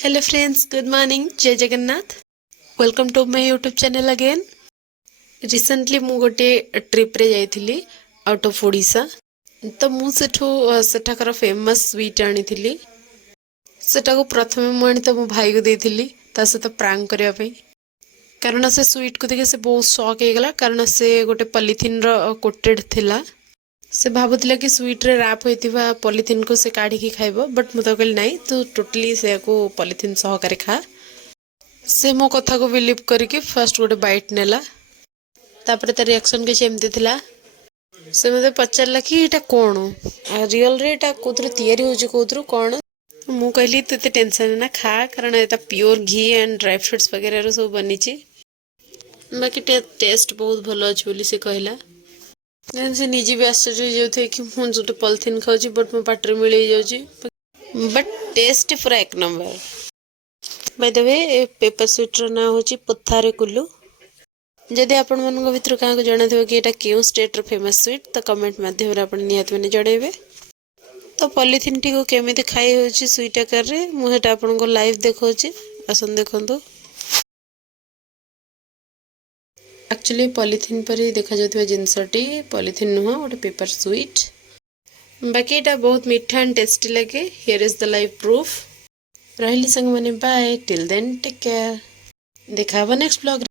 Hello friends, good morning, Jai Jagannath. Welcome to my YouTube channel again. Recently मु गोटे trip रे जाइथिली out of Odisha. तो मु सेठाकर फेमस स्वीट आनी सेटा को प्रथमे मु आनी तो मो भाई को देइथिली ता सहित प्रांक करबा पई। कारण से स्वीट को देखि से बहुत शॉक हे गला, कारण से गोटे पॉलिथीन रो कोटेड थिला। से भाबुतिला कि स्वीट रे रैप होइतिबा पॉलिथीन को से काढ़ी की खाइबो, बट मु तो कहली नहीं, तू टोटली से को पॉलिथीन सहकारे खा। से मो कथा को बिलीव करके फर्स्ट गोटे बाइट नेला। तापर ता रिएक्शन के एमती थिला। से मते पचारला कि एटा कोन रियल रे, एटा कोथरे तयारी होची, कोथरो कोन। मु कहली तू ते टेंशन ना खा, कारण एटा pure ghee and dry fruits वगैरह रो सब बनिची। बाकी टेस्ट बहुत भलो अछि बोली से कहला। से निजी भी आश्चर्य हो जाउथे कि मु जोटे पॉलिथीन खाउची बट मो पाटर मिले जाउची, बट टेस्ट पूरा एक नंबर। By the way paper sweet रो ना होची पुथारे कुल्लू। जदि आपण मन भितर क्या जाना थो कि एटा क्यों स्टेट रो फेमस स्वीट, तो कमेंट माध्यम रे आपण नियत मैंने जणेबे। तो पॉलिथीन टी को केमिति खाई होची स्वीट आकार रे, मु हेटा आपण को लाइव देखौची, आसन देखंतु। एक्चुअली पॉलिथीन पर ही देखा जाउथबा जिंसटी पॉलिथीन नुह, गोटे पेपर स्वीट। बाकी एटा बहुत मीठा एंड टेस्टी लगे। Here is the live proof. रहिली संग माने, bye till then, take care. देखा नेक्स्ट ब्लॉग।